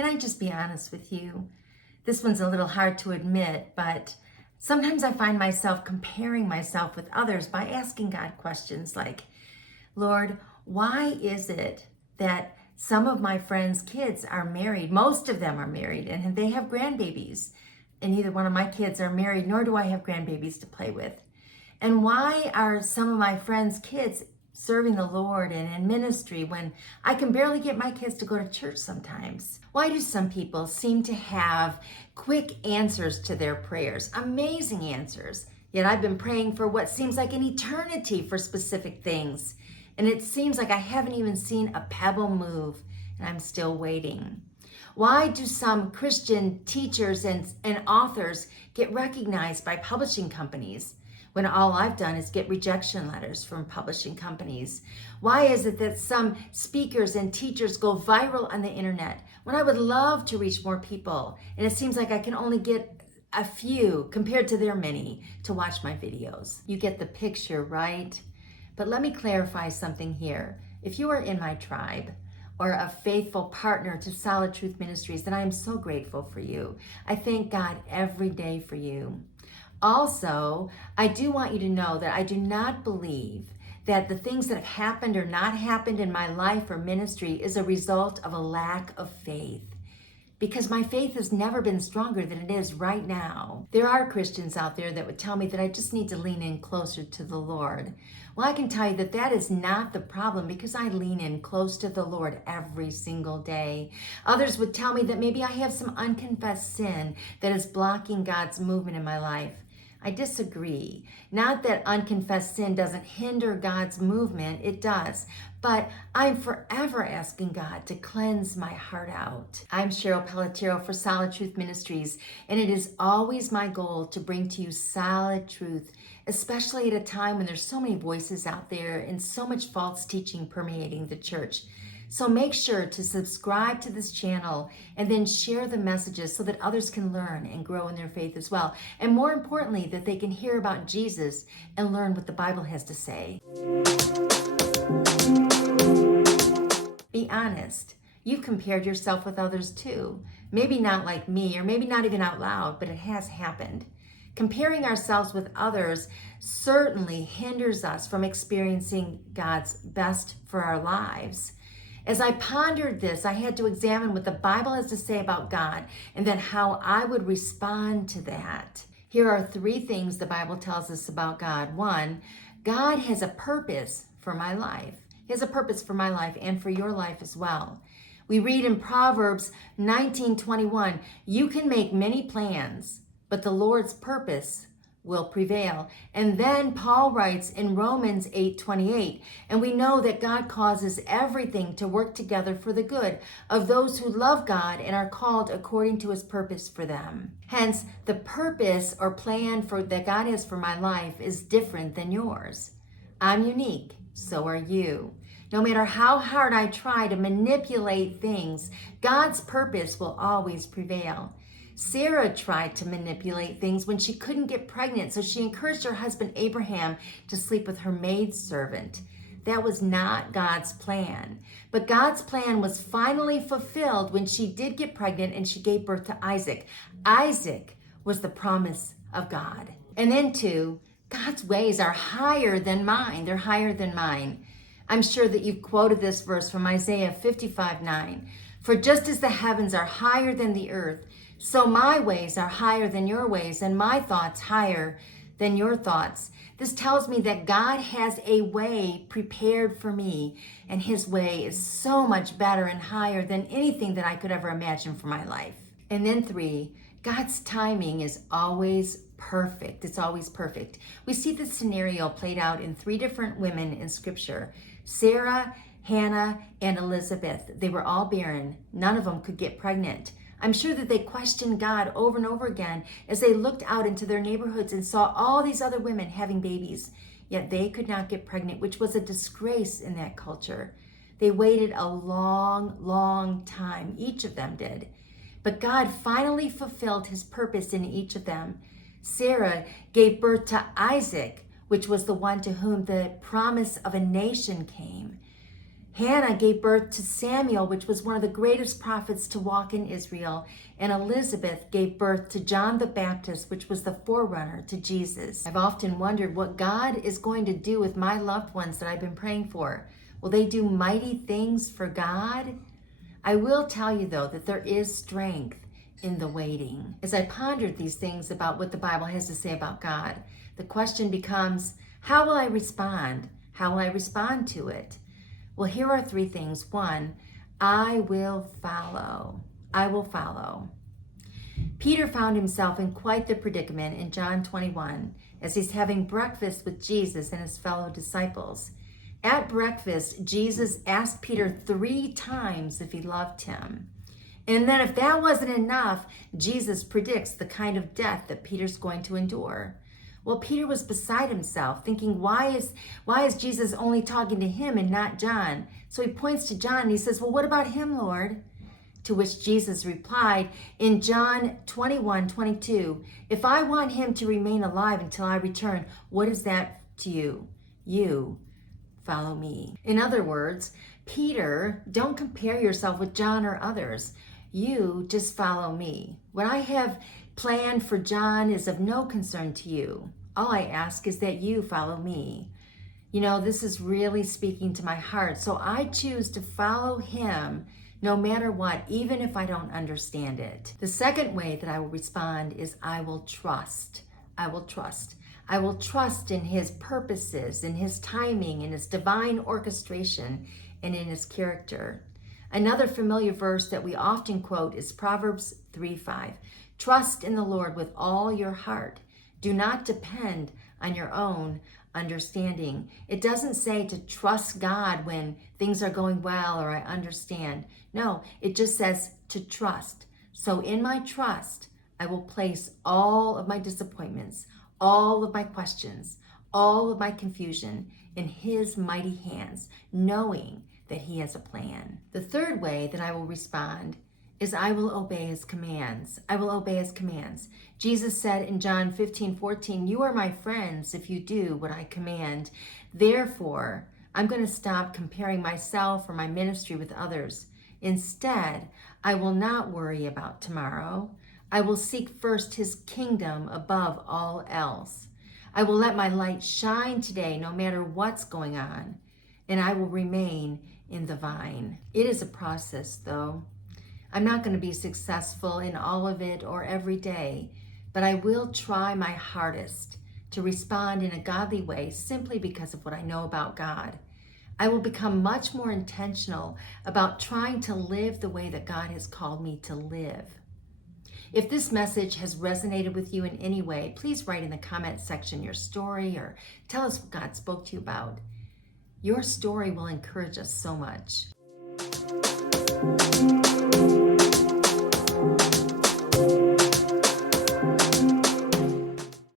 Can I just be honest with you? This one's a little hard to admit, but sometimes I find myself comparing myself with others by asking God questions like, Lord, why is it that some of my friends' kids are married? Most of them are married and they have grandbabies. And neither one of my kids are married, nor do I have grandbabies to play with. And why are some of my friends' kids serving the Lord and in ministry when I can barely get my kids to go to church sometimes? Why do some people seem to have quick answers to their prayers, amazing answers? Yet I've been praying for what seems like an eternity for specific things. And it seems like I haven't even seen a pebble move and I'm still waiting. Why do some Christian teachers and authors get recognized by publishing companies when all I've done is get rejection letters from publishing companies? Why is it that some speakers and teachers go viral on the internet when I would love to reach more people? And it seems like I can only get a few compared to their many to watch my videos. You get the picture, right? But let me clarify something here. If you are in my tribe or a faithful partner to Solid Truth Ministries, then I am so grateful for you. I thank God every day for you. Also, I do want you to know that I do not believe that the things that have happened or not happened in my life or ministry is a result of a lack of faith, because my faith has never been stronger than it is right now. There are Christians out there that would tell me that I just need to lean in closer to the Lord. Well, I can tell you that that is not the problem, because I lean in close to the Lord every single day. Others would tell me that maybe I have some unconfessed sin that is blocking God's movement in my life. I disagree. Not that unconfessed sin doesn't hinder God's movement, it does. But I'm forever asking God to cleanse my heart out. I'm Cheryl Pelletiero for Solid Truth Ministries, and it is always my goal to bring to you solid truth, especially at a time when there's so many voices out there and so much false teaching permeating the church. So make sure to subscribe to this channel and then share the messages so that others can learn and grow in their faith as well. And more importantly, that they can hear about Jesus and learn what the Bible has to say. Be honest. You've compared yourself with others too. Maybe not like me, or maybe not even out loud, but it has happened. Comparing ourselves with others certainly hinders us from experiencing God's best for our lives. As I pondered this, I had to examine what the Bible has to say about God and then how I would respond to that. Here are 3 things the Bible tells us about God. 1, God has a purpose for my life. He has a purpose for my life and for your life as well. We read in Proverbs 19:21, you can make many plans, but the Lord's purpose will prevail. And then Paul writes in Romans 8:28, and we know that God causes everything to work together for the good of those who love God and are called according to his purpose for them. Hence, the purpose or plan that God has for my life is different than yours. I'm unique, so are you. No matter how hard I try to manipulate things, God's purpose will always prevail. Sarah tried to manipulate things when she couldn't get pregnant, so she encouraged her husband Abraham to sleep with her maidservant. That was not God's plan. But God's plan was finally fulfilled when she did get pregnant and she gave birth to Isaac. Isaac was the promise of God. And then 2, God's ways are higher than mine. They're higher than mine. I'm sure that you've quoted this verse from Isaiah 55:9. For just as the heavens are higher than the earth, so my ways are higher than your ways, and my thoughts higher than your thoughts. This tells me that God has a way prepared for me, and his way is so much better and higher than anything that I could ever imagine for my life. And then 3, God's timing is always perfect. It's always perfect. We see this scenario played out in 3 different women in Scripture: Sarah, Hannah, and Elizabeth. They were all barren. None of them could get pregnant. I'm sure that they questioned God over and over again as they looked out into their neighborhoods and saw all these other women having babies, yet they could not get pregnant, which was a disgrace in that culture. They waited a long, long time. Each of them did. But God finally fulfilled his purpose in each of them. Sarah gave birth to Isaac, which was the one to whom the promise of a nation came. Hannah gave birth to Samuel, which was one of the greatest prophets to walk in Israel. And Elizabeth gave birth to John the Baptist, which was the forerunner to Jesus. I've often wondered what God is going to do with my loved ones that I've been praying for. Will they do mighty things for God? I will tell you, though, that there is strength in the waiting. As I pondered these things about what the Bible has to say about God, the question becomes, how will I respond? How will I respond to it? Well, here are three things. One, I will follow. I will follow. Peter found himself in quite the predicament in John 21 as he's having breakfast with Jesus and his fellow disciples. At breakfast, Jesus asked Peter 3 times if he loved him. And then if that wasn't enough, Jesus predicts the kind of death that Peter's going to endure. Well, Peter was beside himself, thinking, why is Jesus only talking to him and not John? So he points to John and he says, well, what about him, Lord? To which Jesus replied in John 21:22, if I want him to remain alive until I return, what is that to you? You follow me. In other words, Peter, don't compare yourself with John or others. You just follow me. What I have planned for John is of no concern to you. All I ask is that you follow me. You know, this is really speaking to my heart. So I choose to follow him no matter what, even if I don't understand it. The second way that I will respond is I will trust. I will trust. I will trust in his purposes, in his timing, in his divine orchestration, and in his character. Another familiar verse that we often quote is Proverbs 3:5. Trust in the Lord with all your heart. Do not depend on your own understanding. It doesn't say to trust God when things are going well or I understand. No, it just says to trust. So in my trust, I will place all of my disappointments, all of my questions, all of my confusion in his mighty hands, knowing that he has a plan. The third way that I will respond is I will obey his commands. I will obey his commands. Jesus said in John 15:14, you are my friends if you do what I command. Therefore, I'm going to stop comparing myself or my ministry with others. Instead, I will not worry about tomorrow. I will seek first his kingdom above all else. I will let my light shine today no matter what's going on, and I will remain in the vine. It is a process, though. I'm not going to be successful in all of it or every day, but I will try my hardest to respond in a godly way simply because of what I know about God. I will become much more intentional about trying to live the way that God has called me to live. If this message has resonated with you in any way, please write in the comment section your story or tell us what God spoke to you about. Your story will encourage us so much.